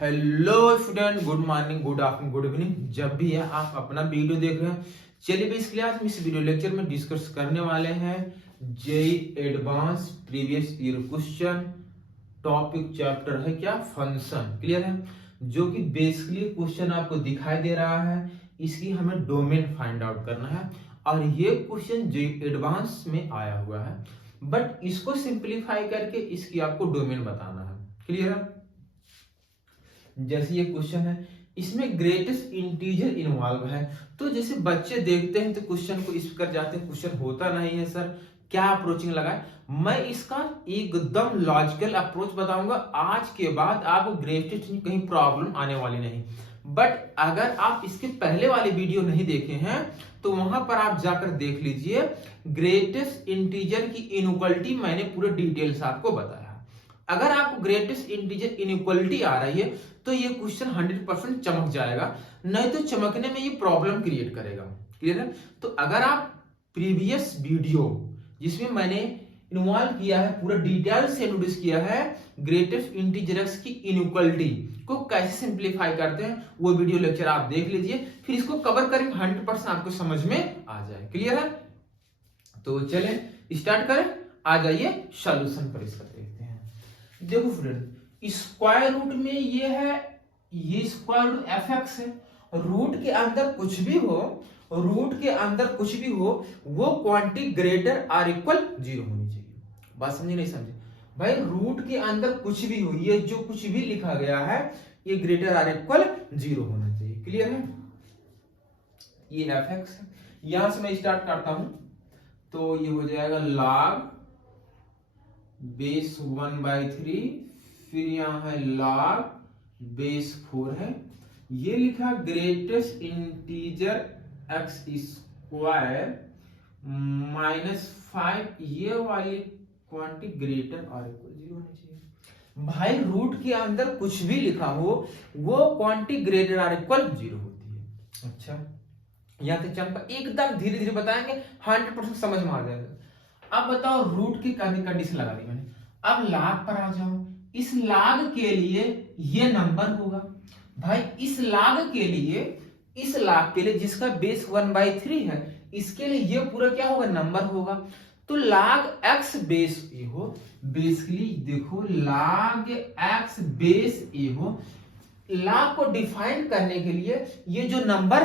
Hello student, good morning, good afternoon, good evening, जब भी है आप अपना वीडियो देख रहे हैं। चलिए इसलिए आज हम इस वीडियो लेक्चर में डिस्कस करने वाले हैं JEE advance previous year question. Topic chapter है क्या, फंक्शन। क्लियर है? जो कि बेसिकली क्वेश्चन आपको दिखाई दे रहा है, इसकी हमें डोमेन फाइंड आउट करना है। और ये क्वेश्चन जेई एडवांस में आया हुआ है, बट इसको सिंप्लीफाई करके इसकी आपको डोमेन बताना है। क्लियर है? जैसे ये क्वेश्चन है, इसमें ग्रेटेस्ट इंटीजर इन्वॉल्व है। तो जैसे बच्चे देखते हैं तो क्वेश्चन को इस कर जाते हैं, क्वेश्चन होता नहीं है सर, क्या अप्रोचिंग लगाए। मैं इसका एकदम लॉजिकल अप्रोच बताऊंगा। आज के बाद आपको ग्रेटेस्ट कहीं प्रॉब्लम आने वाली नहीं। बट अगर आप इसके पहले वाले वीडियो नहीं देखे हैं तो वहां पर आप जाकर देख लीजिए। ग्रेटेस्ट इंटीजर की इनइक्वालिटी मैंने पूरे डिटेल से आपको बताया। अगर आपको ग्रेटेस्ट इंटीजर इनइक्वालिटी आ रही है तो ये क्वेश्चन 100% चमक जाएगा, नहीं तो चमकने में ये प्रॉब्लम क्रिएट करेगा। क्लियर है? तो अगर आप प्रीवियस वीडियो जिसमें मैंने इन्वॉल्व किया है, पूरा डिटेल से इंट्रोड्यूस किया है ग्रेटेस्ट इंटीजर्स की इनइक्वालिटी को कैसे सिंप्लीफाई करते हैं, वो वीडियो लेक्चर आप देख लीजिए, फिर इसको कवर करेंगे, 100% आपको समझ में आ जाए। क्लियर है? तो चलें स्टार्ट करें। आ जाइए सॉल्यूशन पर इसका देखते हैं। देखो फ्रेंड, स्क्वायर रूट में ये है, ये स्क्वायर रूट एफ एक्स है। रूट के अंदर कुछ भी हो, रूट के अंदर कुछ भी हो, वो क्वांटिटी ग्रेटर आर इक्वल 0 होनी चाहिए। बात समझे नहीं समझे भाई? रूट के अंदर कुछ भी हो, ये जो कुछ भी लिखा गया है ये ग्रेटर आर इक्वल 0 होना चाहिए। क्लियर है? ये एफ एक्स है। यहां से मैं स्टार्ट करता हूं तो ये हो जाएगा log बेस 1/3, फिर यहां है log बेस 4 है। ये लिखा ग्रेटेस्ट इंटीजर एक्स स्क्वायर -5, ये वाली क्वांटिटी ग्रेटर और इक्वल 0 होनी चाहिए। भाई रूट के अंदर कुछ भी लिखा हो वो क्वांटिटी ग्रेटर और इक्वल 0 होती है। अच्छा, यहां तक चंपा एकदम धीरे धीरे बताएंगे, 100% समझ में आ जाएगा। अब बताओ, रूट की कंडीशन लगा दी मैंने। अब लाग पर आ जाओ। इस लाग के लिए ये नंबर होगा भाई। इस लाग के लिए जिसका बेस 1/3 है, इसके लिए ये पूरा क्या होगा, नंबर होगा। तो लाग एक्स बेस ए हो, बेसिकली देखो लाग एक्स बेस ए हो। लाग को डिफाइन करने के लिए ये जो नंबर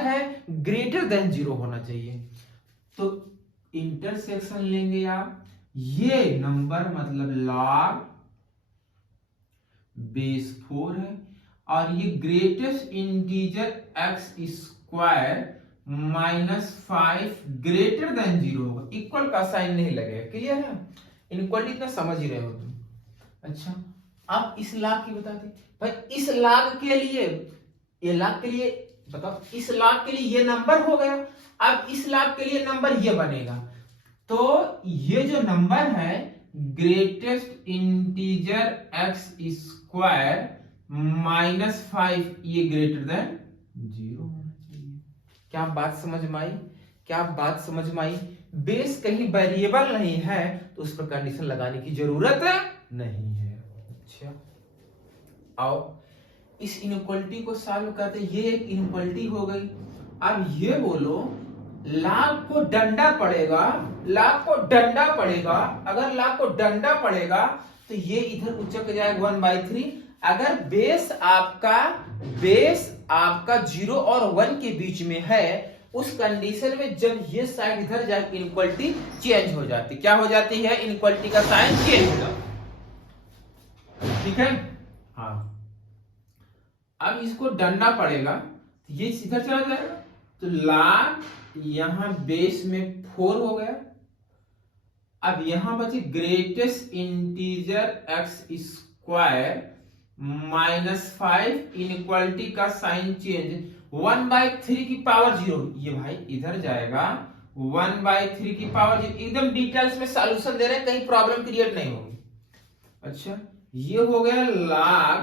है ग्रेटर देन 0 होना चाहिए। तो इंटरसेक्शन लेंगे आप, ये नंबर मतलब log बेस 4 है, और ये greatest integer x square -5 greater than 0 होगा। इक्वल का साइन नहीं लगेगा। क्लियर है? इनइक्वालिटी इतना समझ ही रहे हो तुम। अच्छा, अब इस लाग की बता दी भाई। इस लाग के लिए, ये लाग के लिए बताओ, इस लाग के लिए ये नंबर हो गया। अब इस लाग के लिए नंबर ये बनेगा। तो ये जो नंबर है ग्रेटेस्ट इंटीजर एक्स स्क्वायर -5, ये ग्रेटर देन 0 होना चाहिए। क्या बात समझ में आई? क्या बात समझ में आई? बेस कहीं वेरिएबल नहीं है तो उस पर कंडीशन लगाने की जरूरत नहीं है। अच्छा, आओ इस इनइक्वालिटी को सॉल्व करते। ये एक इनइक्वालिटी हो गई। अब ये बोलो, लाग को डंडा पड़ेगा, अगर लाग को डंडा पड़ेगा तो ये इधर उचक जाएगा 1/3। अगर बेस आपका 0 और 1 के बीच में है, उस कंडीशन में जब ये साइड इधर जाए, इनइक्वालिटी चेंज हो जाती। क्या हो जाती है? इनइक्वालिटी का साइन चेंज हो जाता। ठीक है? हाँ, अब इसको डंडा पड़ेगा, ये सीधा चला जाएगा। तो लाग यहां बेस में 4 हो गया। अब यहां बचे greatest integer x square -5, inequality का साइन चेंज 1/3 की पावर 0। ये भाई इधर जाएगा 1/3 की पावर 0। एकदम डिटेल्स में सॉल्यूशन दे रहे हैं, कहीं प्रॉब्लम क्रिएट नहीं होगी। अच्छा, ये हो गया log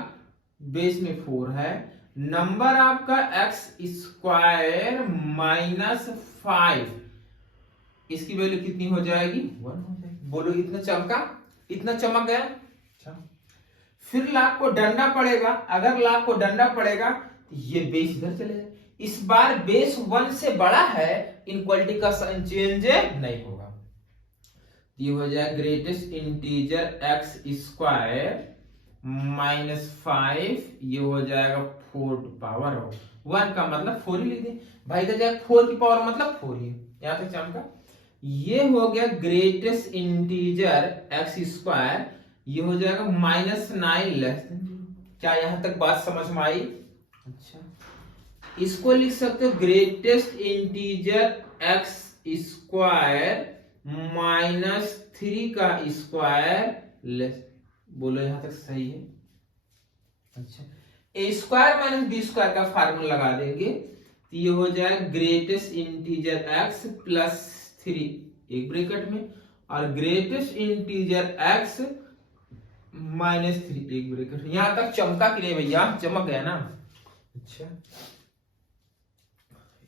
बेस में 4 है। नंबर आपका एक्स स्क्वायर -5, इसकी वैल्यू कितनी हो जाएगी? 1 हो जाएगी। बोलो, इतना चमका, इतना चमक गया। अच्छा, फिर लाख को डंडा पड़ेगा, अगर लाख को डंडा पड़ेगा तो ये बेस इधर चले जाए। इस बार बेस 1 से बड़ा है, इनक्वालिटी का साइन चेंज नहीं होगा। ये हो जाए greatest integer x square minus 5, ये हो जाएगा 4 पावर 1 का मतलब 4 ही लिख दे भाई, का जाएगा 4 की पावर मतलब 4 ही, यहां तक चमका। ये हो गया ग्रेटेस्ट इंटीजर एक्स स्क्वायर, ये हो जाएगा -9 लेस देन 0। क्या यहां तक बात समझ में आई? अच्छा, इसको लिख सकते हो ग्रेटेस्ट इंटीजर एक्स स्क्वायर -3 का स्क्वायर लेस, बोलो यहां तक सही है? अच्छा, ए स्क्वायर माइनस बी स्क्वायर का फार्मूला लगा देंगे तो ये हो जाए ग्रेटेस्ट इंटीजर एक्स प्लस 3 एक ब्रैकेट में, और ग्रेटेस्ट इंटीजर एक्स -3 एक ब्रैकेट में। यहां तक चमका कि नहीं भैया? चमक गया ना? अच्छा,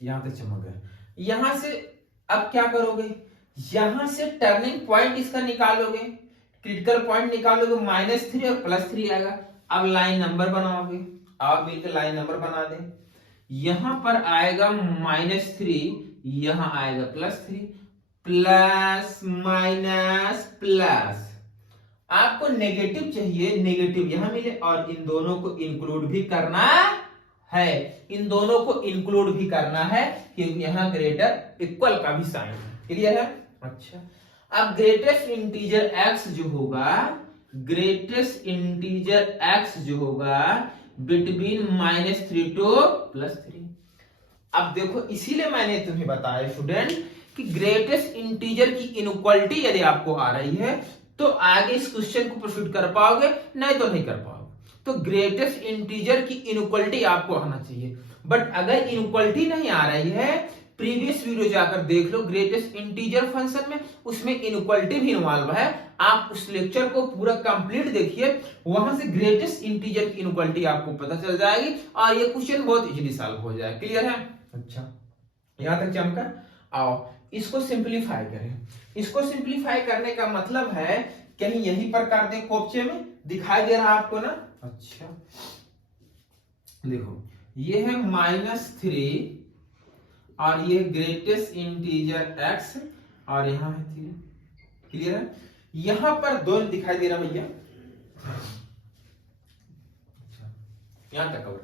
यहां तक चमक गया। यहां से अब क्या करोगे? यहां से टर्निंग पॉइंट इसका निकालोगे, क्रिटिकल पॉइंट निकालोगे, -3 और +3 आएगा। अब लाइन नंबर बनाओगे, आप मिलकर लाइन नंबर बना दे। यहां पर आएगा -3, यहां आएगा +3, प्लस माइनस प्लस। आपको नेगेटिव चाहिए, नेगेटिव यहां मिले, और इन दोनों को इंक्लूड भी करना है, इन दोनों को इंक्लूड भी करना है, क्योंकि यहां ग्रेटर इक्वल का भी साइन है। क्लियर है? अच्छा, अब ग्रेटेस्ट इंटीजर x जो होगा, ग्रेटेस्ट इंटीजर x जो होगा बिटवीन -3 टू +3। अब देखो, इसीलिए मैंने तुम्हें बताया स्टूडेंट कि ग्रेटेस्ट इंटीजर की इनइक्वालिटी यदि आपको आ रही है तो आगे इस क्वेश्चन को प्रोसीड कर पाओगे, नहीं तो नहीं कर पाओगे। तो ग्रेटेस्ट इंटीजर की इनइक्वालिटी आपको आना चाहिए, बट अगर इनइक्वालिटी नहीं आ रही है, प्रीवियस वीडियो जाकर देख लो ग्रेटेस्ट इंटीजर फंक्शन में, उसमें इनइक्वालिटी भी इन्वॉल्व है। आप उस लेक्चर को पूरा कंप्लीट देखिए, वहां से ग्रेटेस्ट इंटीजर की इनइक्वालिटी आपको पता चल जाएगी और ये क्वेश्चन बहुत इजीली सॉल्व हो जाएगा। क्लियर है? अच्छा, यहां तक चमका। आओ इसको सिंपलीफाई करें। इसको सिंपलीफाई करने का मतलब है कहीं यहीं पर कर दें, कोपचे में दिखाई दे रहा आपको ना? अच्छा, देखो ये है -3 और ये ग्रेटेस्ट इंटीजर x और यहां है 3। क्लियर है? यहां पर 2 दिखाई दे रहा भैया, यहां तक कवर।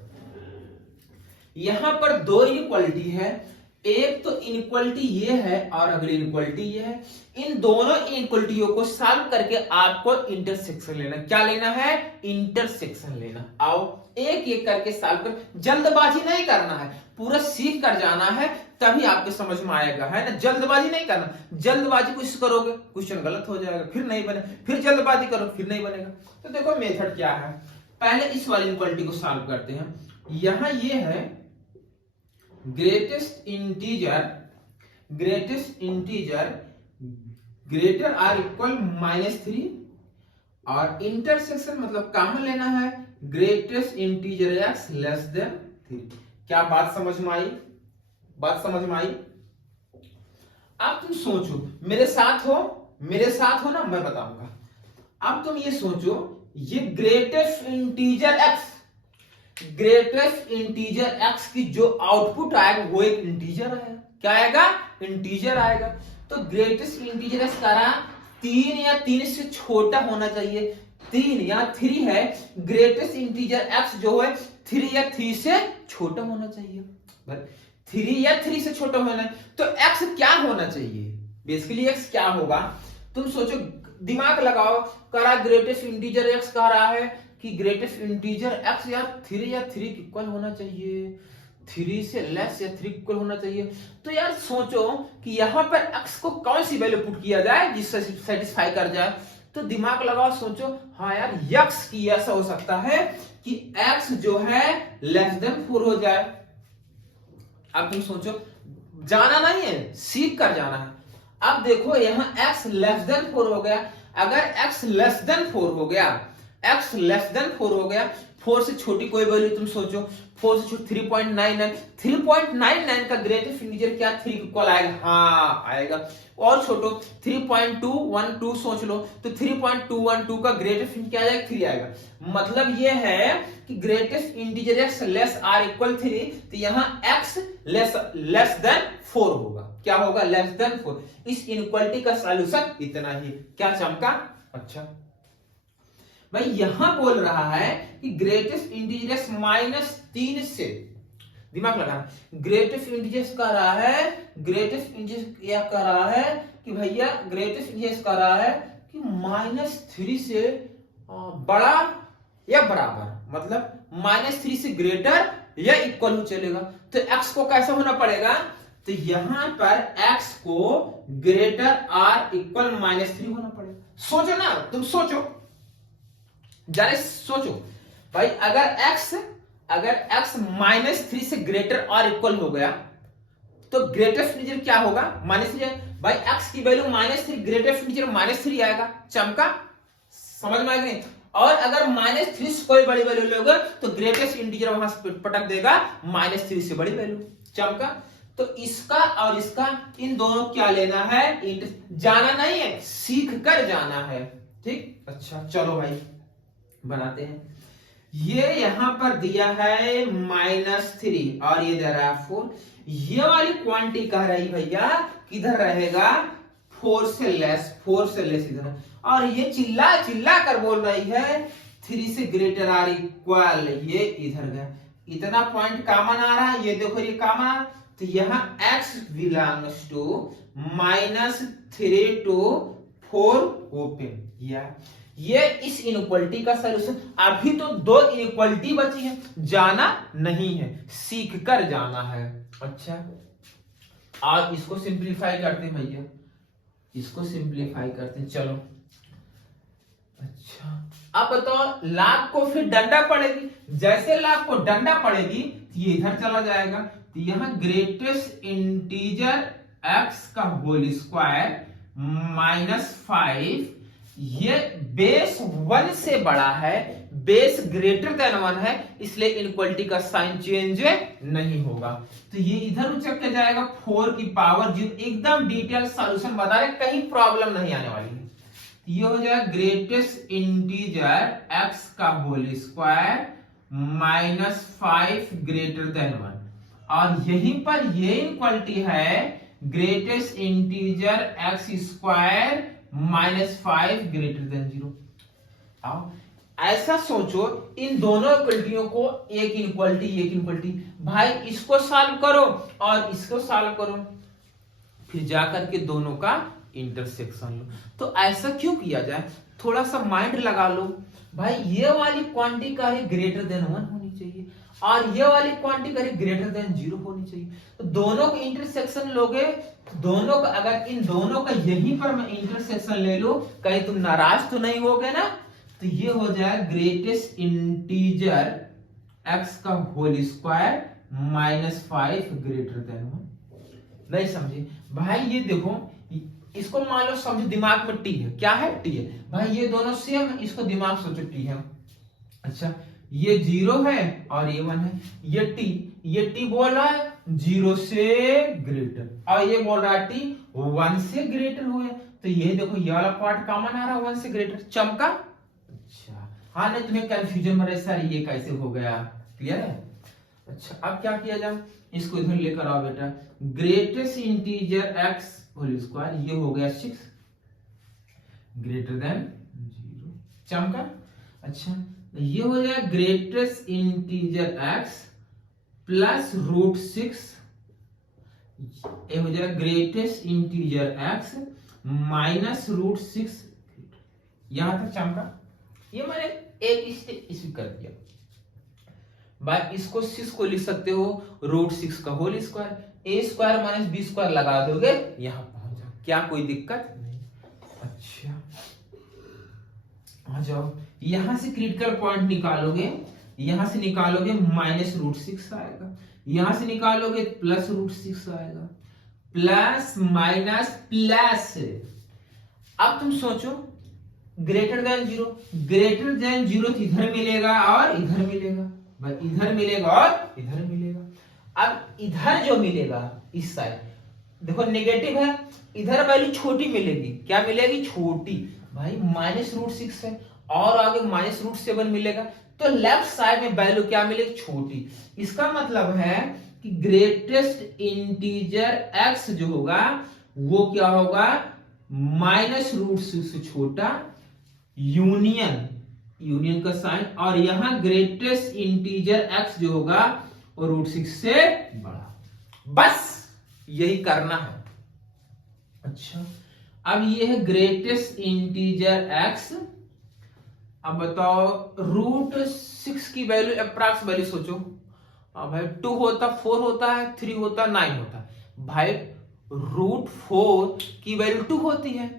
यहां पर 2 इनइक्वालिटी है, एक तो इनइक्वालिटी ये है और अगली इनइक्वालिटी ये है। इन दोनों इनइक्वालिटियों को सॉल्व करके आपको इंटरसेक्शन लेना। क्या लेना है? इंटरसेक्शन लेना। आओ एक एक करके सॉल्व कर, जल्दबाजी नहीं करना है, पूरा सीख कर जाना है, तभी आपको समझ में आएगा, है ना? जल्दबाजी नहीं करना, जल्दबाजी कुछ करोगे क्वेश्चन गलत हो जाएगा, फिर नहीं बने, फिर जल्दबाजी करो फिर नहीं बनेगा। तो देखो मेथड क्या है, पहले इस वाली इनइक्वालिटी को सॉल्व करते हैं। यहां ये है greatest integer greater or equal -3 और इंटरसेक्शन मतलब कहां लेना है? Greatest integer x less than 3। क्या बात समझ में आई? बात समझ में आई? अब तुम सोचो, मेरे साथ हो ना, मैं बताऊंगा। अब तुम ये सोचो, ये ग्रेटेस्ट इंटीजर x की जो आउटपुट आएगा वो एक इंटीजर आएगा। क्या आएगा? इंटीजर आएगा। तो ग्रेटेस्ट इंटीजर x करा 3 या 3 से छोटा होना चाहिए, 3 या 3 है, ग्रेटेस्ट इंटीजर x जो है 3 या 3 से छोटा होना चाहिए। 3 या 3 से छोटा होना है, तो x क्या होना चाहिए? बेसिकली x क्या होगा? तुम सोचो, दिमाग लगाओ, करा ग्रेटेस्ट इंटीजर x कह रहा है कि ग्रेटेस्ट इंटीजर x या 3 इक्वल होना चाहिए, 3 से लेस या 3 इक्वल होना चाहिए। तो यार सोचो कि यहां पर x को कौन सी वैल्यू पुट किया जाए जिससे सेटिस्फाई कर जाए। तो दिमाग लगाओ, सोचो, हाँ यार x की ऐसा हो सकता है कि x जो है लेस देन 4 हो जाए। अब तुम सोचो, जाना नहीं है, सीख कर जाना है। अब देखो यहां x लेस देन 4 हो गया। अगर x लेस देन 4 हो गया, 4 से छोटी कोई वैल्यू तुम सोचो, 4 से छोटी 3.99 का ग्रेटेस्ट इंटीजर क्या 3 इक्वल आएगा? हाँ आएगा। और छोटो 3.212 सोच लो, तो 3.212 का ग्रेटेस्ट क्या आएगा? 3 आएगा। मतलब ये है कि greatest integer x less r equal 3, तो यहाँ x लेस देन 4 होगा। क्या होगा? Less than 4। इस इनइक्वालिटी का सॉल्यूशन इतना ही। क्या चमका? अच्छा भाई यहां बोल रहा है कि ग्रेटेस्ट इंटीजर x -3 से, दिमाग लगाना, ग्रेटेस्ट इंटीजर कह रहा है, ग्रेटेस्ट इंटीजर यह कह रहा है कि भैया ग्रेटेस्ट इंटीजर कह रहा है कि -3 से बड़ा या बराबर, मतलब -3 से ग्रेटर या इक्वल हो चलेगा। तो x को कैसा होना पड़ेगा? तो यहां पर x को ग्रेटर r इक्वल -3 होना पड़ेगा। सोचो ना, तुम सोचो, जाने सोचो भाई, अगर x -3 से ग्रेटर और इक्वल हो गया तो ग्रेटेस्ट इंटीजर क्या होगा? -3। भाई x की वैल्यू -3, ग्रेटेस्ट इंटीजर -3 आएगा। चमका? समझ में आ गई? और अगर -3 से कोई बड़ी वैल्यू लोगे तो ग्रेटेस्ट इंटीजर वहां से पटक देगा -3 से बड़ी वैल्यू। चमका? तो इसका और इसका, इन दोनों क्या लेना है? जाना नहीं है, सीख कर जाना है। ठीक, अच्छा चलो भाई बनाते हैं। ये यहां पर दिया है -3 और ये दे रहा है 4। ये वाली क्वांटिटी कह रही भैया किधर रहेगा? 4 से लेस इधर। और ये चिल्ला चिल्ला कर बोल रही है 3 से ग्रेटर आर इक्वल, ये इधर गया। इतना पॉइंट कॉमन आ रहा है, ये देखो ये कॉमन आ रहा है। तो यहां x belongs to -3 to 4 open. ये इस इनइक्वालिटी का सॉल्यूशन। अभी तो 2 इनइक्वालिटी बची है, जाना नहीं है, सीख कर जाना है। अच्छा, और इसको सिंप्लीफाई करते हैं भैया, इसको सिंप्लीफाई करते हैं। चलो अच्छा, अब बताओ लाख को फिर डंडा पड़ेगी, जैसे लाख को डंडा पड़ेगी ये इधर चला जाएगा। तो यहां ग्रेटेस्ट इंटीजर x का होल स्क्वायर -5, ये बेस 1 से बड़ा है, बेस ग्रेटर देन 1 है, इसलिए इनइक्वालिटी का साइन चेंज नहीं होगा। तो ये इधर उचक के जाएगा 4 की पावर 0। एकदम डिटेल सॉल्यूशन बता रहे, कहीं प्रॉब्लम नहीं आने वाली है। ये हो जाएगा ग्रेटेस्ट इंटीजर x का होल स्क्वायर -5 ग्रेटर देन 1, और यहीं पर ये इनइक्वालिटी है greatest integer x square -5 greater than 0। आओ ऐसा सोचो, इन दोनों इक्वलिटियों को, एक इनइक्वालिटी, भाई इसको सॉल्व करो और इसको सॉल्व करो, फिर जाकर के दोनों का इंटरसेक्शन लो। तो ऐसा क्यों किया जाए? थोड़ा सा माइंड लगा लो भाई। ये वाली क्वांटिटी का ग्रेटर देन 1 होनी चाहिए और ये वाली क्वांटिटी का ग्रेटर देन 0 होनी चाहिए। तो दोनों का इंटरसेक्शन लोगे, दोनों का, अगर इन दोनों का यहीं पर मैं इंटरसेक्शन ले लो, कहीं तुम नाराज तो नहीं होगे ना? तो ये हो जाए ग्रेटेस्ट इंटीजर x का होल स्क्वायर -5 ग्रेटर देन 1। नहीं समझे भाई? ये देखो, इसको मान लो समझो दिमाग में t है। क्या है? t है भाई। ये दोनों सेम है, इसको दिमाग सोचो t है। अच्छा, ये 0 है और ये 1 है। ये t बोल रहा है 0 से ग्रेटर, और ये बोल रहा है t 1 से ग्रेटर हुए। तो ये देखो ये वाला पार्ट कॉमन आ रहा है 1 से ग्रेटर। चमका? अच्छा हाँ, नहीं तुम्हें कंफ्यूजन में रहे सर ये कैसे हो गया, क्लियर है? अच्छा, अब क्या किया जाए? इसको इधर लेकर आओ बेटा। Greatest integer x whole square, ये हो गया 6 ग्रेटर देन 0। चमका? अच्छा, ये हो जाएगा ग्रेटेस्ट इंटीजर x प्लस √6, ये हो जाएगा ग्रेटेस्ट इंटीजर x माइनस √6। यहां तक चमका? ये मैंने एक स्टेप इसी कर दिया भाई। इसको 6 को लिख सकते हो √6 का whole square, a square minus b square लगा दोगे, यहां पहुंच जाओ। क्या कोई दिक्कत नहीं? अच्छा आ जाओ, यहां से क्रिटिकल पॉइंट निकालोगे, यहां से निकालोगे -√6 आएगा, यहां से निकालोगे प्लस √6 आएगा, प्लस माइनस प्लस। अब तुम सोचो greater than zero, greater than zero तो इधर मिलेगा और इधर मिलेगा, भाई इधर मिलेगा और इधर मिलेगा। अब इधर जो मिलेगा इस साइड देखो नेगेटिव है, इधर वैल्यू छोटी मिलेगी, क्या मिलेगी छोटी, भाई -√6 है और आगे -√7 मिलेगा, तो लेफ्ट साइड में वैल्यू क्या मिलेगी छोटी। इसका मतलब है कि ग्रेटेस्ट इंटीजर x जो होगा वो क्या होगा -√6 से छोटा, यूनियन का साइन, और यहां ग्रेटेस्ट इंटीजर x जो होगा वो √6 से बड़ा। बस यही करना है। अच्छा अब ये है ग्रेटेस्ट इंटीजर x। अब बताओ √6 की वैल्यू अप्रॉक्स वैल्यू सोचो। भाई 2 होता 4 होता है, 3 होता 9 होता है। भाई √4 की वैल्यू 2 होती है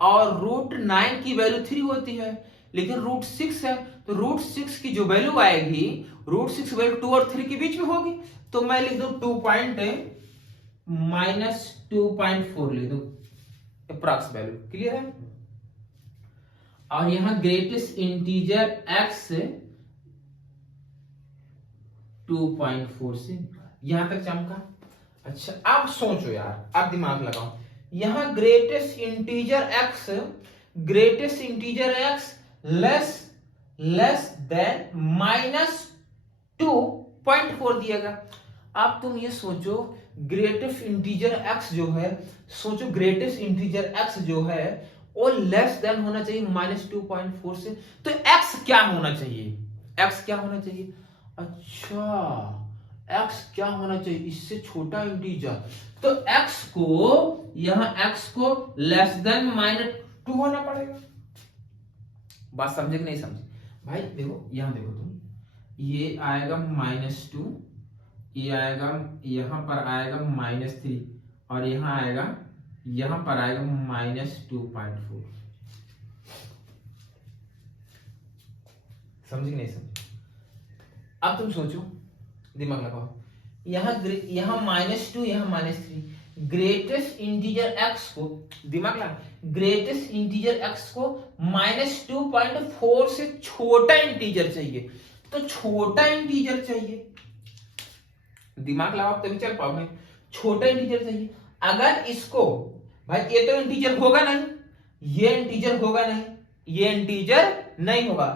और √9 की वैल्यू 3 होती है, लेकिन √6 है तो √6 की जो वैल्यू आएगी, √6 वैल्यू 2 और 3 के बीच में होगी, तो मैं लिख दूं -2.4 लिख दूं अप्रॉक्स वैल्यू। क्लियर है। और यहां ग्रेटेस्ट इंटीजर x 2.4 से यहां तक चमका। अच्छा अब सोचो यार, अब दिमाग लगाओ, यहां greatest integer x less than -2.4 दिएगा। अब तुम ये सोचो ग्रेटेस्ट इंटीजर x जो है, सोचो ग्रेटेस्ट इंटीजर x जो है वो लेस देन होना चाहिए -2.4 से, तो x क्या होना चाहिए, x क्या होना चाहिए, अच्छा x क्या होना चाहिए, इससे छोटा इंटीजर, तो x को यहां x को लेस देन -2 होना पड़ेगा। बात समझे कि नहीं समझे भाई। देखो यहां देखो तुम, ये आएगा -2, ये आएगा, यहां पर आएगा -3 और यहां आएगा, यहां पर आएगा -2.4। समझे कि नहीं समझे। अब तुम सोचो, दिमाग लगाओ, यहां -2 यहां -3, ग्रेटेस्ट इंटीजर x को, दिमाग लगा, ग्रेटेस्ट इंटीजर x को -2.4 से छोटा इंटीजर चाहिए, तो छोटा इंटीजर चाहिए, दिमाग लगाओ तभी चल पाओगे, छोटा इंटीजर चाहिए। अगर इसको भाई ये तो इंटीजर होगा नहीं, ये इंटीजर होगा नहीं, ये इंटीजर नहीं होगा,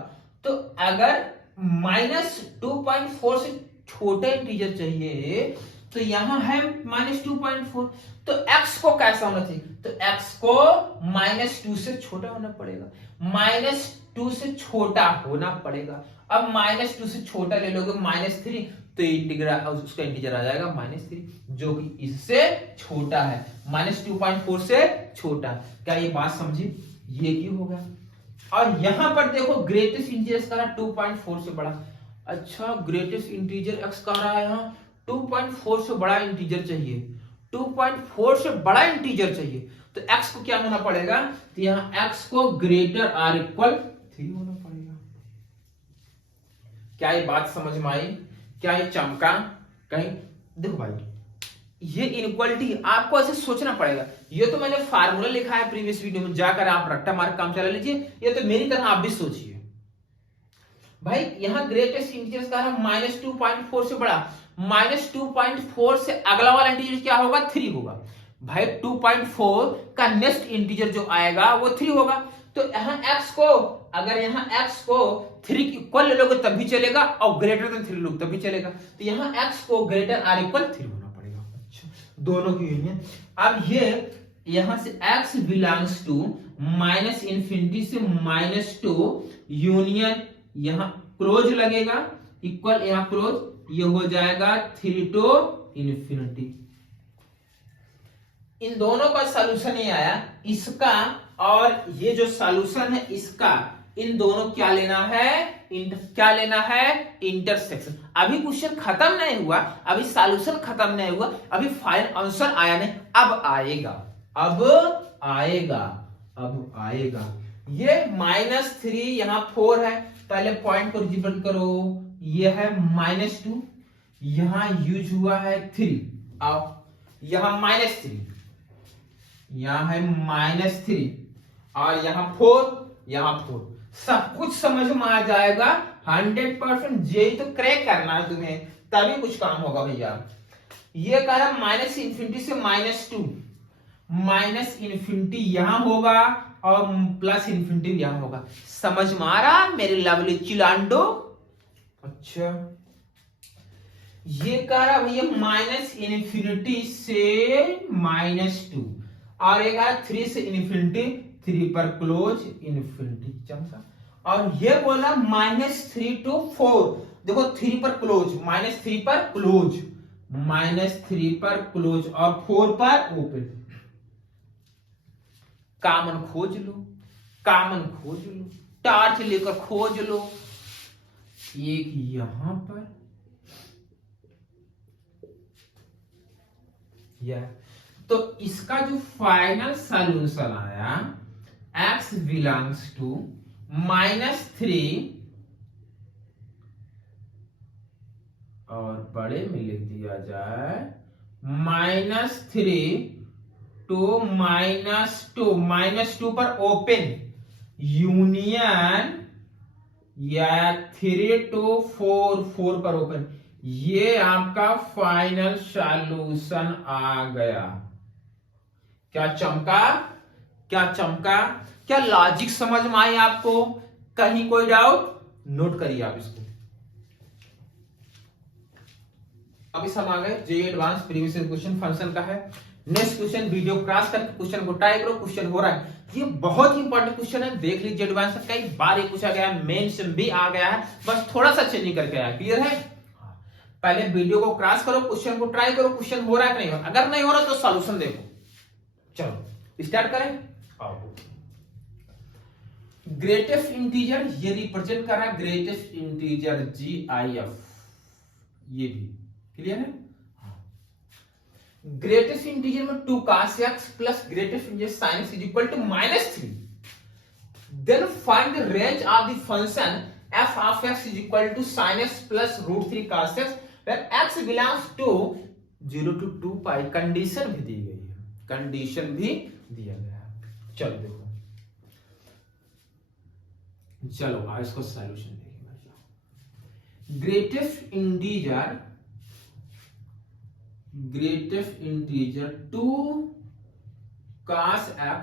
तो अगर -2.4 से छोटा इंटीजर चाहिए तो यहां है -2.4, तो x को कैसा होना चाहिए, तो x को -2 से छोटा होना पड़ेगा, -2 से छोटा होना पड़ेगा। अब -2 से छोटा ले लोगे -3, तो इंटीग्रल उसका इंटीजर आ जाएगा -3, जो कि इससे छोटा है, -2.4 से छोटा। क्या ये बात समझी, ये क्यों होगा। और यहां पर देखो ग्रेटेस्ट इंटीजर कह रहा है 2.4 से बड़ा। अच्छा ग्रेटेस्ट इंटीजर x कह रहा है यहाँ 2.4 से बड़ा इंटीजर चाहिए, 2.4 से बड़ा इंटीजर चाहिए, तो x को क्या होना पड़ेगा, तो यहाँ x को ग्रेटर आर इक्वल 3 होना पड़ेगा। क्या ये बात समझ में आई, क्या ये चमका कहीं। देखो भाई ये इनइक्वालिटी आपको ऐसे सोचना पड़ेगा, ये तो मैंने फार्मूला लिखा है प्रीवियस वीडियो में, जाकर आप रट्टा मार काम चला लीजिए, ये तो मेरी तरह आप भी सोचिए। भाई यहां ग्रेटेस्ट इंटीजर का है -2.4 से बड़ा, -2.4 से अगला वाला इंटीजर क्या होगा 3 होगा। भाई 2.4 का नेक्स्ट इंटीजर जो आएगा वो 3 होगा, तो यहाँ x को, अगर यहाँ x को 3 की इक्वल ले लोगे तब भी चलेगा और ग्रेटर देन 3 लोगे तब भी चलेगा, तो यहाँ x को ग्रेटर आर इक्वल 3 होना पड़ेगा। अच्छा दोनों की यूनियन। अब ये यहां से x बिलोंग्स टू -∞ से -2 यूनियन, यहां क्लोज लगेगा, इक्वल यहां क्लोज, ये हो जाएगा 3 to ∞। इन दोनों का सॉल्यूशन ये आया, इसका और ये जो सॉल्यूशन है इसका, इन दोनों क्या लेना है, क्या लेना है इंटरसेक्शन। अभी क्वेश्चन खत्म नहीं हुआ, अभी सॉल्यूशन खत्म नहीं हुआ, अभी फाइनल आंसर आया नहीं, अब आएगा, अब आएगा, अब आएगा। ये -3 यहां 4 है, पहले पॉइंट को रिप्रेजेंट करो, ये है -2, यहां यूज हुआ है 3, अब यहां -3, यहां है -3 और यहां 4, यहाँ 4, सब कुछ समझ में आ जाएगा 100%। जे तो क्रैक करना है तुम्हें, तभी कुछ काम होगा भैया। ये कह रहा माइनस इंफिनिटी से -2, माइनस इंफिनिटी यहां होगा और प्लस इंफिनिटी यहां होगा। समझ में आ रहा मेरे लवली चिलांडो? अच्छा, ये कह रहा भैया माइनस इंफिनिटी से -2 और एक 3 से इंफिनिटी, 3 पर क्लोज इंफिनिटी चमका। और ये बोला -3 to 4, देखो 3 पर क्लोज, -3 पर क्लोज, -3 पर क्लोज और 4 पर ओपन। कॉमन खोज लो, कॉमन खोज लो, टॉर्च लेकर खोज लो। एक यहां पर यह, तो इसका जो फाइनल सॉल्यूशन आया x बिलोंग्स टू -3 और बड़े में लिख दिया जाए -3 to -2 पर ओपन यूनियन या 3 to 4 पर ओपन। ये आपका फाइनल सॉल्यूशन आ गया। क्या चमका? क्या चमका? क्या लॉजिक समझ में आई आपको? कहीं कोई डाउट? नोट करिए आप इसको। अभी हम आ गए जे एडवांस प्रीवियस क्वेश्चन फंक्शन का है। नेक्स्ट क्वेश्चन वीडियो क्रॉस करके क्वेश्चन को ट्राई करो। क्वेश्चन हो रहा है, ये बहुत ही इंपॉर्टेंट क्वेश्चन है, देख लीजिए। एडवांस से कई बार ये पूछा गया है, मेंस में भी आ गया है, बस थोड़ा सा चेंजिंग करके आया। क्लियर है? पहले वीडियो को क्रॉस करो, क्वेश्चन को ट्राई करो, क्वेश्चन हो रहा है कि नहीं हो रहा। अगर नहीं हो रहा तो सॉल्यूशन देखो। चलो स्टार्ट करें। ग्रेटेस्ट इंटीजर ये रिप्रेजेंट कर रहा है ग्रेटेस्ट इंटीजर GIF, ये भी क्लियर है। ग्रेटेस्ट इंटीजर में 2 cos x plus greatest integer sin x is equal to -3। Then find the range of the function f of x is equal to sin x plus √3 cos x where x belongs to 0 to 2 pi। Condition भी दी गई है, condition भी दिया गया है। चलो देखो, चलो आज इसको सॉल्यूशन देखेंगे। Greatest integer 2 cos x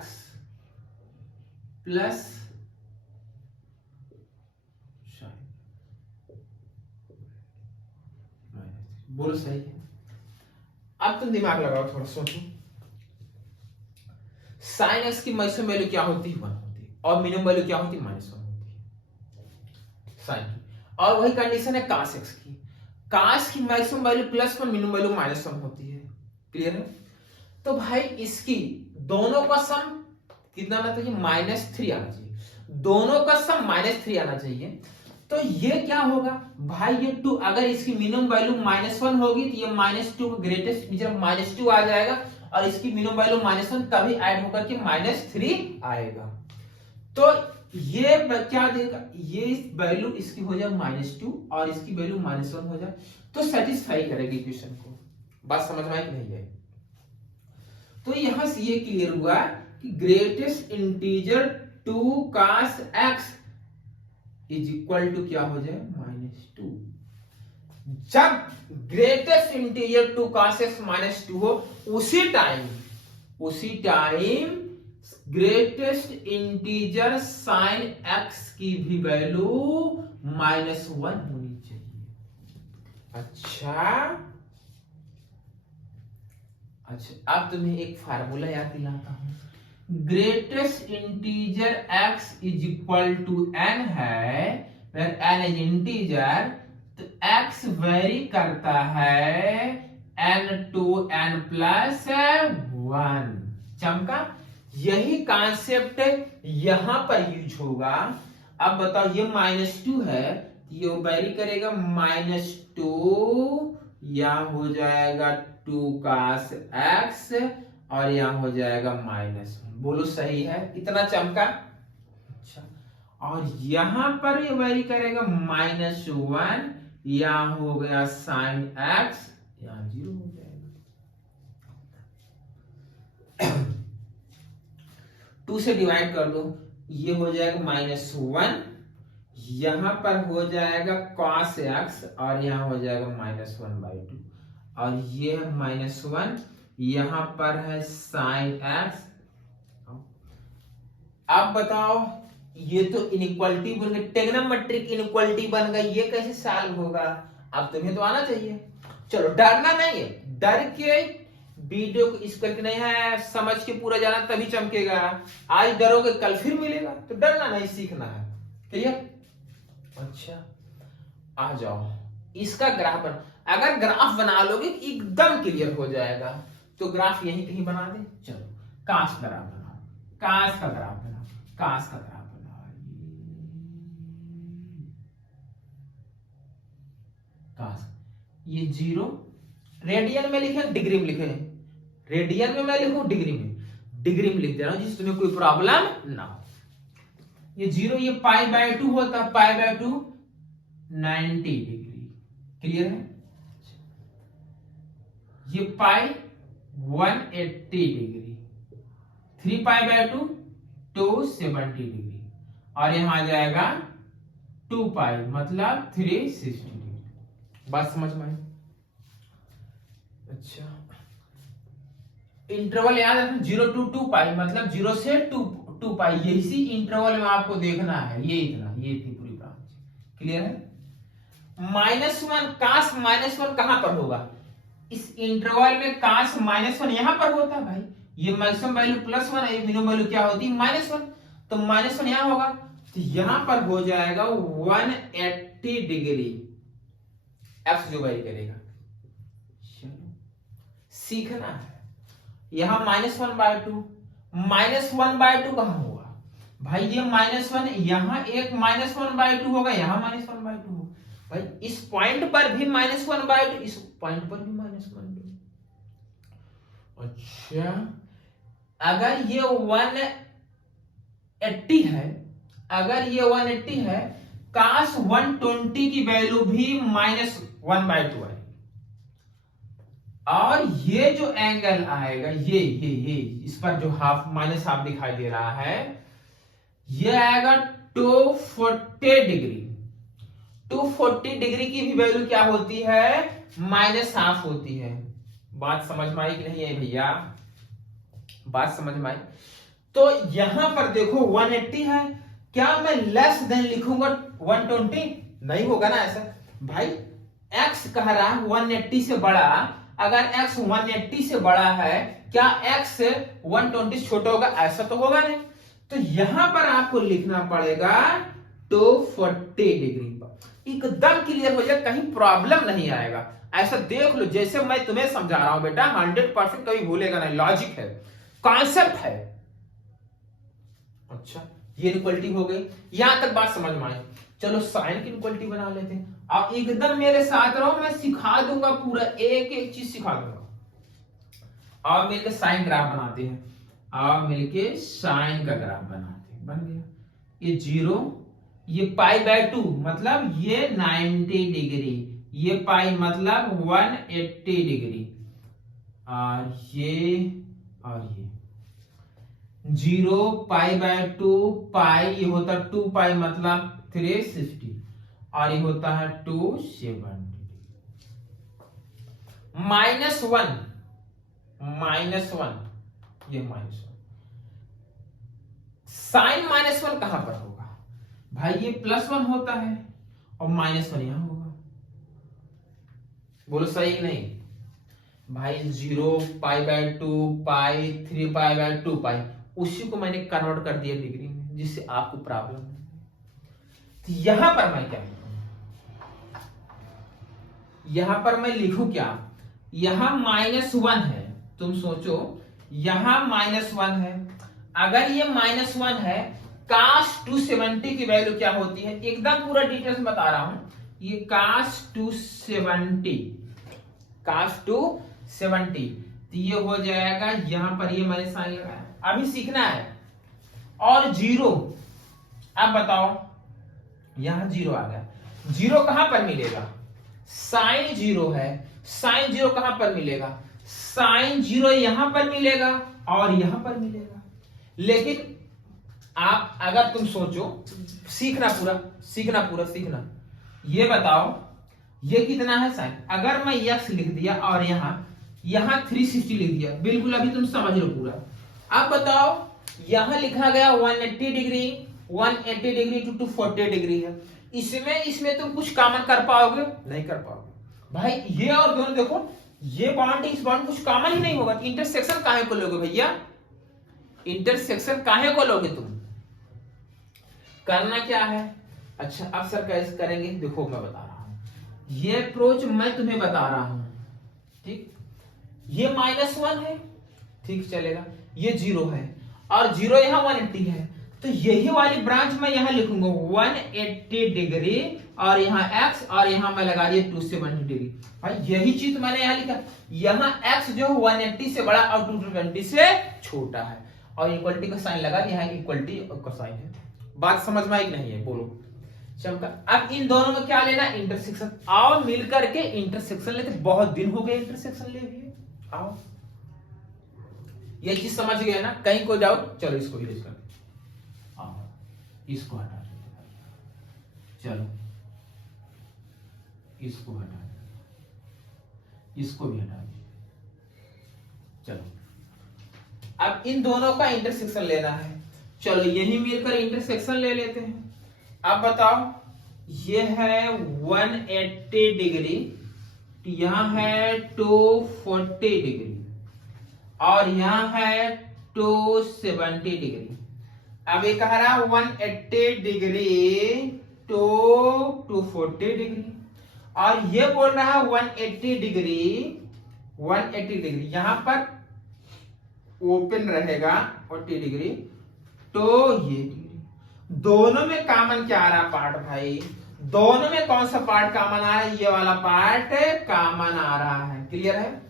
plus, बोलो सही है? अब तुम दिमाग लगाओ, थोड़ा सोचो। साइन एक्स की मैक्सिमम वैल्यू क्या होती है? 1 होती है, और मिनिमम वैल्यू क्या होती है? -1 होती है साइन की। और वही कंडीशन है cos x की। cos की मैक्सिमम वैल्यू +1, मिनिमम वैल्यू -1 होती है। क्लियर है? तो भाई इसकी दोनों का सम कितना आना चाहिए? -3 आना चाहिए। दोनों का सम -3 आना चाहिए। तो ये क्या होगा भाई? ये 2, अगर इसकी मिनिमम वैल्यू -1 होगी तो ये -2 का ग्रेटेस्ट इंटीजर -2 आ जाएगा, और इसकी मिनिमम वैल्यू -1 तभी ऐड होकर के -3 आएगा। तो ये क्या देगा? ये वैल्यू इसकी हो जाए -2 और इसकी वैल्यू -1 हो जाए, तो सेटिस्फाई करेगी इक्वेशन को। बात समझ में आई नहीं है? तो यहां से ये क्लियर हुआ कि greatest integer 2 cos x is equal to क्या हो जाए? -2। जब ग्रेटेस्ट इंटीजर 2 cos x -2 हो, उसी time greatest integer sin x की भी वैल्यू -1 होनी चाहिए। अच्छा, अब तुम्हें एक फार्मूला याद दिलाता हूं। Greatest integer x is equal to n है, where n इज इंटीजर, तो x वेरी करता है n to n plus 1। चमका? यही कॉन्सेप्ट यहां पर यूज होगा। अब बताओ, ये -2 है, ये वेरी करेगा -2, यहां हो जाएगा 2 cos x और यहां हो जाएगा -1। बोलो सही है? इतना चमका? अच्छा, और यहां पर ये वेरी करेगा -1, यहां हो गया sin x, यहां 0 हो जाएगा। 2 से डिवाइड कर दो, ये हो जाएगा -1, यहां पर हो जाएगा cos x और यहां हो जाएगा -1/2, और ये है -1, यहां पर है sin x। अब बताओ, ये तो इनइक्वालिटी बन गई, ट्रिग्नोमेट्रिक इनइक्वालिटी बन गई, ये कैसे सॉल्व होगा? अब तुम्हें तो आना चाहिए। चलो डरना नहीं है, डर के वीडियो को इस करके नहीं है, समझ के पूरा जाना तभी चमकेगा। आज डरोगे कल फिर मिलेगा, तो डरना नहीं, सीखना है। क्लियर? अच्छा आ जाओ, इसका ग्राफ बना, अगर ग्राफ बना लोगे एकदम क्लियर हो जाएगा। तो ग्राफ यहीं कहीं बना दे। चलो काश ग्राफ बनाओ, काश का ग्राफ बनाओ, काश का ग्राफ बनाओ। काश ये 0 रेडियन में लिखे डिग्री में लिखे, रेडियन में मैं लिखूं डिग्री में, डिग्री में लिख दे रहा हूं जिससे तुम्हें कोई प्रॉब्लम ना हो। ये 0, ये π/2 होता है, π/2 90 डिग्री। क्लियर है? ये पाई 180 डिग्री, 3π/2 270 डिग्री, और यहां आ जाएगा 2π मतलब 360 डिग्री। बात समझ में आई? अच्छा, इंटरवल याद रखना, 0 to 2π मतलब 0 से 2π, इसी इंटरवल में आपको देखना है। ये इतना, ये थी पूरी ब्रांच। क्लियर है? -1 काश -1 कहां पर होगा? इस इंटरवल में काश -1 यहां पर होता है भाई। ये मैक्सिमम वैल्यू +1 है, मिनिमम वैल्यू क्या होती है? -1, तो -1 यहां होगा, तो यहां पर हो जाएगा 180 डिग्री। एक्स जो वैरी करेगा, सीखना है। यहां -1/2, -1/2 कहां होगा भाई? ये -1, यहां एक -1/2 होगा, यहां -1/2 होगा भाई। इस पॉइंट पर भी -1/2, इस पॉइंट पर भी -1/2। अच्छा, अगर ये 180 है, अगर ये 180 है, काश 120 की वैल्यू भी -1/2 है, और ये जो एंगल आएगा, ये इस पर जो हाफ दिखाई दे रहा है, ये आएगा 240 डिग्री। 240 डिग्री की भी वैल्यू क्या होती है? -1/2 होती है। बात समझ में आई कि नहीं है भैया? बात समझ में आई? तो यहां पर देखो 180 है, क्या मैं लेस देन लिखूंगा 120? नहीं होगा ना ऐसा भाई। x कह रहा है 180 से बड़ा, अगर x 180 से बड़ा है, क्या x 120 से छोटा होगा? ऐसा तो होगा नहीं। तो यहां पर आपको लिखना पड़ेगा 240 डिग्री पर, एकदम क्लियर हो जाए, कहीं प्रॉब्लम नहीं आएगा। ऐसा देख लो, जैसे मैं तुम्हें समझा रहा हूं बेटा, 100% कभी भूलेगा नहीं, लॉजिक है, कॉन्सेप्ट है। अच्छा, ये इक्वलिटी हो गई, यहां तक बात समझ में आई। चलो साइन की इक्वलिटी बना लेते हैं। अब एकदम मेरे साथ रहो, मैं सिखा दूंगा, पूरा एक एक चीज सिखा दूंगा। अब मिलकर साइन ग्राफ बनाते हैं, अब मिलके साइन का ग्राफ बनाते हैं। बन गया ये 0, ये π/2 मतलब ये 90 डिग्री, ये पाई मतलब 180 डिग्री, और ये 0 π/2 पाई, ये होता 2π मतलब 360, और ये होता है 270। -1, ये -1, साइन -1 कहां पर होगा भाई? ये +1 होता है, और -1 यहां होगा। बोलो सही कि नहीं भाई? 0 π/2 पाई, 3π/2 पाई, उसी को मैंने कन्वर्ट कर दिया डिग्री में, जिससे आपको प्रॉब्लम है। तो यहां पर मैं क्या लिखूं? यहां पर मैं लिखूं क्या? यहां -1 है, तुम सोचो, यहां -1 है, अगर ये -1 है, cos 270 की वैल्यू क्या होती है? एकदम पूरा डिटेल्स बता रहा हूं। ये cos 270, तो ये हो जाएगा, यहां पर ये मैंने साइन लगाया, अभी सीखना है। और 0, अब बताओ, यहां 0 आ गया, 0 कहां पर मिलेगा? साइन 0 है, साइन 0 कहां पर मिलेगा? साइन 0 यहां पर मिलेगा और यहां पर मिलेगा। लेकिन आप अगर तुम सोचो, सीखना सीखना, ये बताओ ये कितना है साइन। अगर मैं x लिख दिया और यहाँ 360 लिख दिया, बिल्कुल अभी तुम समझ लो पूरा। अब बताओ यहाँ लिखा गया 180 डिग्री, 180 डिग्री टू 240 डिग्री है। इसमें तुम कुछ कॉमन कर पाओगे? नहीं कर पाओगे भाई। ये और दोनों देखो, ये बाउंड इस बाउंड कुछ कॉमन ही नहीं होगा। इंटरसेक्शन काहे को लोगे भैया? इंटरसेक्शन काहे को लोगे तुम? करना क्या है? अच्छा अब सर कैसे करेंगे, देखो मैं बता रहा हूं। ये अप्रोच मैं तुम्हें बता रहा हूं, ठीक। ये -1 है, ठीक चलेगा। ये 0 है और 0 यहाँ 180 है, तो यही वाली ब्रांच मैं यहाँ लिखूंगा 180 डिग्री और यहाँ x और यहाँ मैं लगा दिया 270 डिग्री। भाई यही चीज मैंने यहाँ लिखा। यहाँ x जो 180 से बड़ा और 220 से छोटा है और इक्वलिटी का साइन लगा, यहाँ इक्वलिटी का साइन है। बात समझ में आई नहीं है? बोलो चमका। अब इन दोनों में क्या लेना? इंटरसेक्शन। आओ मिल करके इंटरसेक्शन लेते, बहुत दिन हो गए इंटरसेक्शन ले लिए। आओ ये चीज समझ गए ना? कहीं कोई डाउट? चलो इसको इरेज कर, इसको हटा दो, चलो इसको हटा दो, इसको भी हटा दो। चलो अब इन दोनों का इंटरसेक्शन लेना है। चलो यही मिलकर इंटरसेक्शन ले लेते हैं। अब बताओ ये है 180 डिग्री, यहां है 240 डिग्री और यहां है 270 डिग्री। अब ये कह रहा 180 डिग्री टू 240 डिग्री और ये बोल रहा है 180 डिग्री यहां पर ओपन रहेगा 40 डिग्री, तो ये दोनों में कॉमन क्या आ रहा पार्ट भाई? दोनों में कौन सा पार्ट कॉमन आ रहा है? ये वाला पार्ट कॉमन आ रहा है। क्लियर है?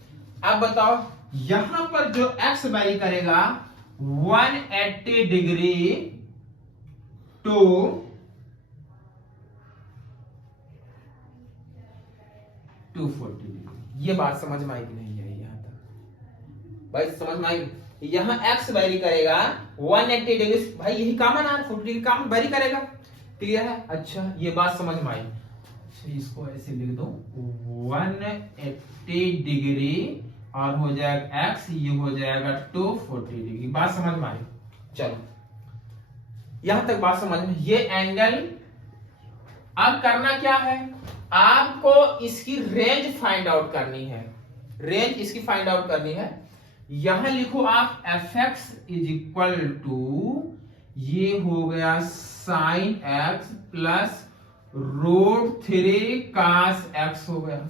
अब बताओ यहां पर जो x वेरी करेगा 180 डिग्री टू 240 डिग्री। ये बात समझ में आई कि नहीं है? यहां तक भाई समझ में आई? यहां x वेरी करेगा 180 डिग्री, भाई यही कॉमन आ रहा है, 40 डिग्री कॉमन वेरी करेगा। क्लियर है? अच्छा ये बात समझ में आई। अच्छा इसको ऐसे लिख दो 180 डिग्री और हो जाएगा x, ये हो जाएगा 240 डिग्री। बात समझ में आई? चलो यहां तक बात समझ में। ये एंगल अब करना क्या है? आपको इसकी रेंज फाइंड आउट करनी है। रेंज इसकी फाइंड आउट करनी है। यहां लिखो आप fx इज इक्वल टू, ये हो गया sine x plus √3 cos x हो गया।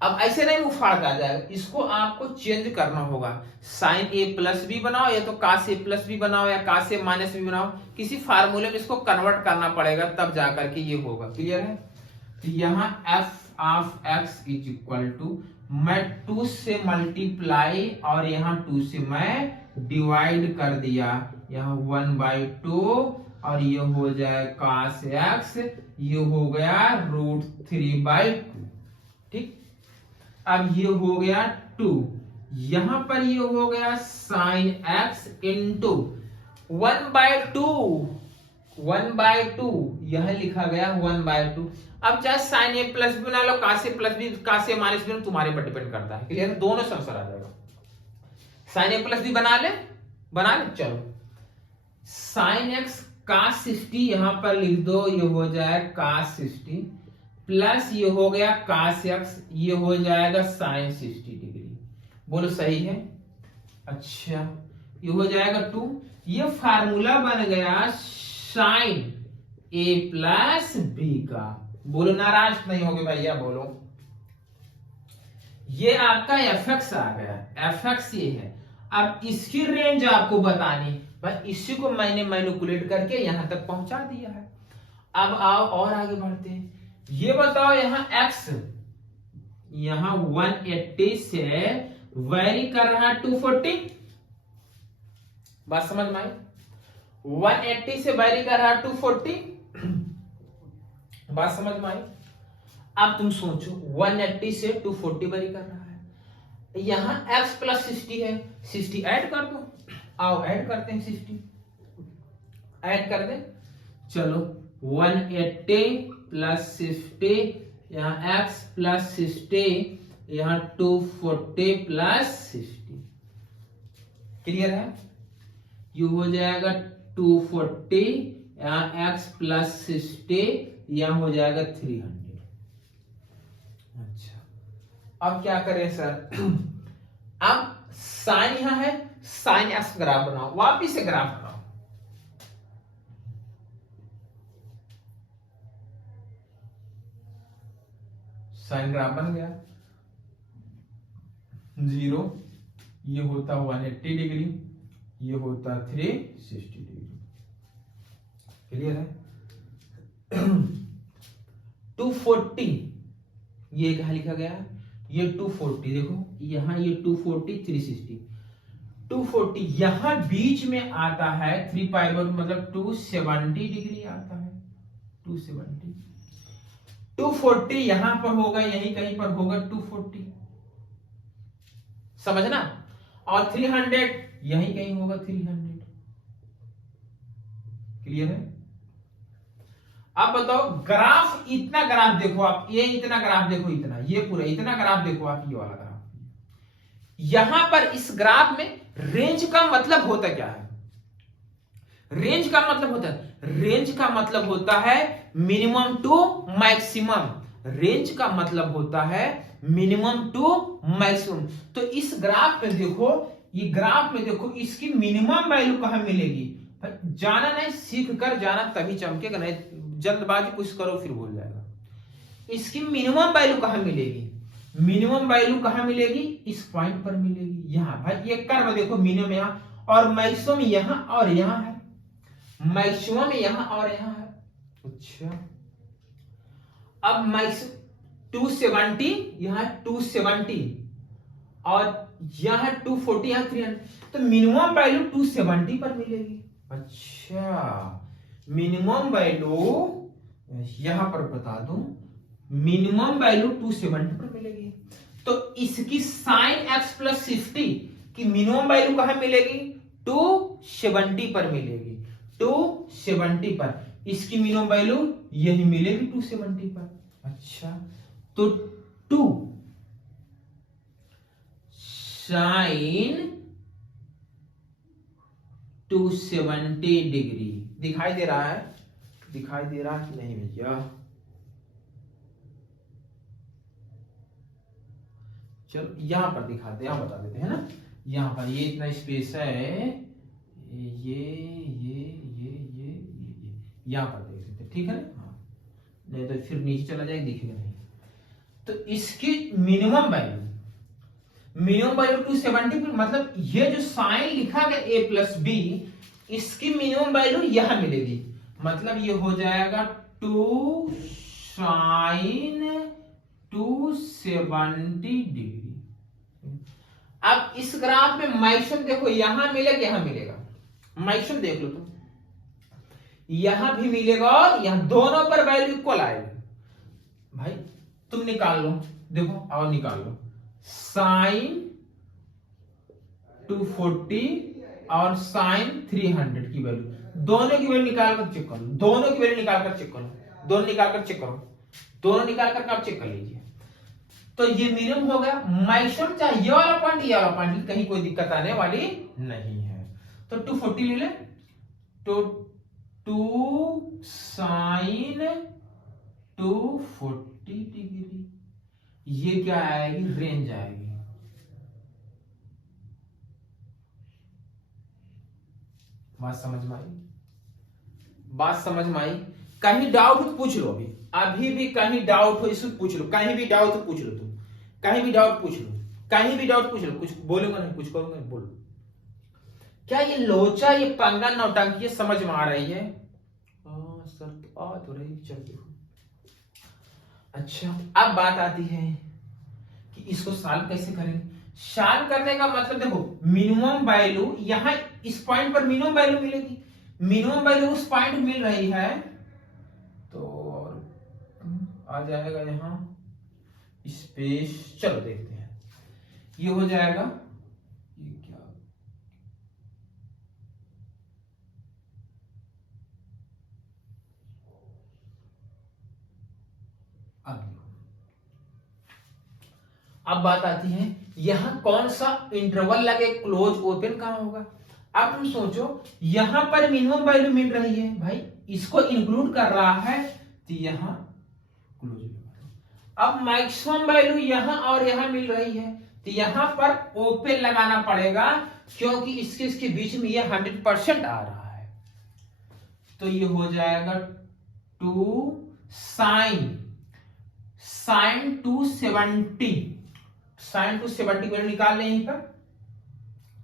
अब ऐसे नहीं उफाड़ आ जाएगा, इसको आपको चेंज करना होगा। साइन a प्लस भी बनाओ या तो cos a प्लस भी बनाओ या cos a माइनस भी बनाओ, किसी फार्मूले में इसको कन्वर्ट करना पड़ेगा तब जाकर के ये होगा। क्लियर है? तो यहाँ f of x is equal to, मैं 2 से मल्टीप्लाई और यहाँ 2 से मैं डिवाइड कर दिया, यहाँ 1/2 और ये हो जाए cos x, ये हो गया √3/2। ठीक, अब ये हो गया 2, यहां पर ये हो गया साइन x इंटू 1/2 यह लिखा गया 1/2। अब चाहे साइन ए प्लस भी बना लो, cos ए प्लस भी, cos ए माइनस भी, तुम्हारे पर डिपेंड करता है। क्लियर? दोनों से आंसर आ जाएगा। साइन ए प्लस भी बना ले। चलो साइन x cos 60 यहां पर लिख दो, ये हो जाए cos 60 प्लस ये हो गया cos x, ये हो जाएगा sin 60 डिग्री। बोलो सही है? अच्छा ये हो जाएगा 2, ये फार्मूला बन गया sin a प्लस b का। बोलो नाराज नहीं होगे भैया? बोलो ये आपका fx आ गया, fx ये है। अब इसकी रेंज आपको बतानी, बस इसी को मैंने मैनिपुलेट करके यहां तक पहुंचा दिया है। अब आओ और आगे बढ़ते हैं। ये बताओ यहाँ x यहाँ 180 से वेरी कर रहा है 240। बात समझ में आई? 180 से वेरी कर रहा है 240। बात समझ में आई? अब तुम सोचो 180 से 240 वेरी कर रहा है, यहाँ x प्लस 60 है, 60 ऐड कर दो। आओ ऐड करते हैं 60, ऐड कर दे। चलो 180 प्लस 60, यहाँ x प्लस 60, यहाँ 240 प्लस 60। क्लियर है? ये हो जाएगा 240, यहाँ x प्लस 60, यहाँ हो जाएगा 300। अच्छा अब क्या करें सर? अब साइन यहां है, साइन एक्स ग्राफ बनाओ, वापिस से ग्राफ बनाओ। साइन ग्राफ बन गया 0, ये होता 180 डिग्री, ये होता 360 डिग्री। क्लियर है? 240 ये क्या लिखा गया है? ये 240 देखो, यहां ये 240 360, 240 यहां बीच में आता है 3 पाई बाय, मतलब 270 डिग्री आता है। 270, 240 यहां पर होगा, यहीं कहीं पर होगा 240, समझना? और 300 यहीं कहीं होगा 300। क्लियर है? अब बताओ ग्राफ, इतना ग्राफ देखो आप, ये इतना ग्राफ देखो, इतना, ये पूरा इतना ग्राफ देखो आप, ये वाला ग्राफ। यहां पर इस ग्राफ में रेंज का मतलब होता क्या है? रेंज का मतलब होता है, रेंज का मतलब होता है मिनिमम टू मैक्सिमम। रेंज का मतलब होता है मिनिमम टू मैक्सिमम। तो इस ग्राफ में देखो, ये ग्राफ में देखो, इसकी मिनिमम वैल्यू कहां मिलेगी? भाई जाना नहीं, सीख कर जाना तभी चमकेगा, नहीं जल्दबाजी कुछ करो फिर भूल जाएगा। इसकी मिनिमम वैल्यू कहां मिलेगी? मिनिमम वैल्यू कहां मिलेगी? इस पॉइंट पर मिलेगी, यहां। भाई ये कर्व देखो, मिनिमम यहां और मैक्सिमम यहां और यहां है, मैक्सिमम यहां और यहां है। अच्छा अब मैक्सिमम 270, यहां 270 और यहां 240, यहां 300, तो मिनिमम वैल्यू 270 पर मिलेगी। अच्छा मिनिमम वैल्यू यहां पर बता दूं, मिनिमम वैल्यू 270 पर मिलेगी। तो इसकी साइन x प्लस 60 की मिनिमम वैल्यू कहां मिलेगी? 270 पर मिलेगी, 270 पर। इसकी मिनिमम वैल्यू यही मिलेगी 270 पर। अच्छा तो 2 साइन 270 डिग्री दिखाई दे रहा है? दिखाई दे रहा कि नहीं भैया? चलो यहां पर दिखाते हैं, यहां बता देते हैं ना। यहां पर ये इतना स्पेस है, ये यहां पर देख सकते, ठीक है ना? हाँ, नहीं तो फिर नीचे चला जाएगा, दिखेगा नहीं। तो इसकी मिनिमम वैल्यू 270, मतलब ये जो साइन लिखा गया a प्लस बी, इसकी मिनिमम वैल्यू यहां मिलेगी। मतलब ये हो जाएगा 2 साइन 270 डिग्री। अब इस ग्राफ में मैक्सिमम देखो, यहां मिलेगा, यहां मिलेगा, मैक्सिमम देख लो तुम, यहां भी मिलेगा और यहां, दोनों पर वैल्यू इक्वल आएगी। भाई तुम निकाल लो, देखो और निकाल लो, साइन 240 और साइन 300 की वैल्यू, दोनों की वैल्यू निकाल कर चेक करो, दोनों की वैल्यू निकाल कर चेक करो, दोनों निकाल कर चेक करो, दोनों निकाल कर आप चेक कर लीजिए। तो ये मिनिमम हो गया, मैक्सिमम चाहे ये वाला पॉइंट, ये वाला पॉइंट, कहीं कोई दिक्कत आने वाली नहीं है। तो 240 ले ले, तो 2 साइन 240 डिग्री, ये क्या आएगी? रेंज आएगी। बात समझ में आई? बात समझ में आई? कहीं डाउट हो तो पूछ लो, अभी भी कहीं डाउट हो इसको पूछ लो, कहीं भी डाउट हो पूछ लो, तुम कहीं भी डाउट पूछ लो, कहीं भी डाउट पूछ लो, कुछ बोलूंगा नहीं, कुछ करूंगा नहीं, बोलो। क्या ये लोचा, ये पंगा नौटंकी समझ में आ रही है? सर तो आ तो रही, चल देखो। अच्छा अब बात आती है कि इसको सॉल्व कैसे करेंगे। सॉल्व करने का मतलब देखो, मिनिमम वैल्यू यहां इस पॉइंट पर मिनिमम वैल्यू मिलेगी, मिनिमम वैल्यू उस पॉइंट मिल रही है, तो आ जाएगा यहां स्पेस। चलो देखते हैं, ये हो जाएगा, ये क्या अब बात आती है यहां कौन सा इंटरवल लगे, क्लोज ओपन कहां होगा। अब तुम सोचो यहां पर मिनिमम वैल्यू मिल रही है भाई, इसको इंक्लूड कर रहा है तो यहां क्लोज। अब मैक्सिमम वैल्यू यहां और यहां मिल रही है तो यहां पर ओपन लगाना पड़ेगा, क्योंकि इसके बीच में ये 100% आ रहा है। तो ये हो जाएगा 2 sin 270, sin 270 वैल्यू निकाल लें यहीं पर।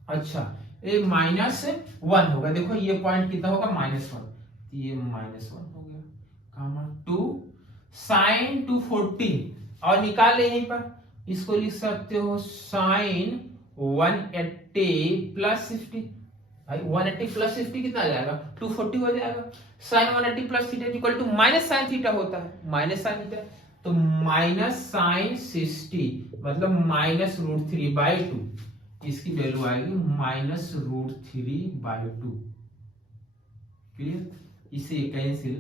अच्छा ये -1 होगा, देखो ये पॉइंट कितना होगा -1, ये -1 हो गया, कामा 2 sin 240 और निकाल ले यहीं पर, इसको लिख सकते हो sin 180 प्लस 50। भाई 180 प्लस 50 कितना आ जाएगा, 240 हो जाएगा। sin 180 plus theta equal to minus sine theta होता है, माइनस साइन थीटा, तो माइनस साइन 60 मतलब -√3/2, इसकी वैल्यू आएगी -√3/2। क्लियर, इसे कैंसिल,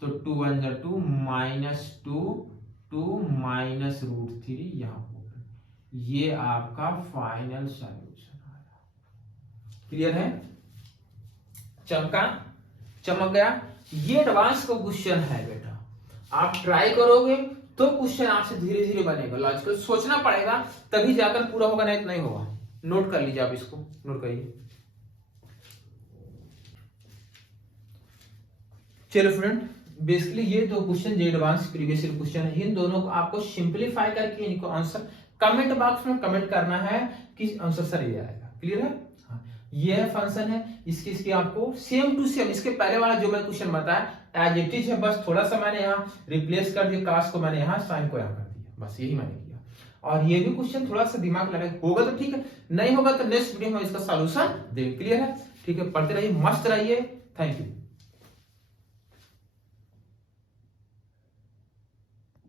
तो 2 1 जा 2 -2 2 -√3 यहां होगा। ये आपका फाइनल सॉल्यूशन आया। क्लियर है, चमक गया। ये एडवांस का क्वेश्चन है बेटा, आप ट्राई करोगे तो क्वेश्चन आपसे धीरे धीरे बनेगा, लॉजिकल सोचना पड़ेगा तभी जाकर पूरा होगा, नहीं तो नहीं होगा। नोट कर लीजिए, आप इसको नोट करिए। चलो फ्रेंड, बेसिकली ये दो क्वेश्चन जो एडवांस प्रीवियस ईयर क्वेश्चन है, इन दोनों को आपको सिंपलीफाई करके इनको आंसर कमेंट बॉक्स में कमेंट करना है कि आंसर सर ये आएगा। क्लियर है, हाँ, ये है फंक्शन है, इसकी आपको सेम टू सेम इसके पहले वाला जो मैं क्वेश्चन बताया एज इट इज है, बस थोड़ा सा मैंने यहाँ रिप्लेस कर दिया, काश को मैंने यहाँ साइन को यहाँ कर दिया, बस यही मैंने किया। और ये भी क्वेश्चन थोड़ा सा दिमाग लगा, होगा तो ठीक है, नहीं होगा तो नेक्स्ट वीडियो में इसका सॉल्यूशन देंगे। क्लियर है, ठीक है, पढ़ते रहिए, मस्त रहिए, थैंक यू।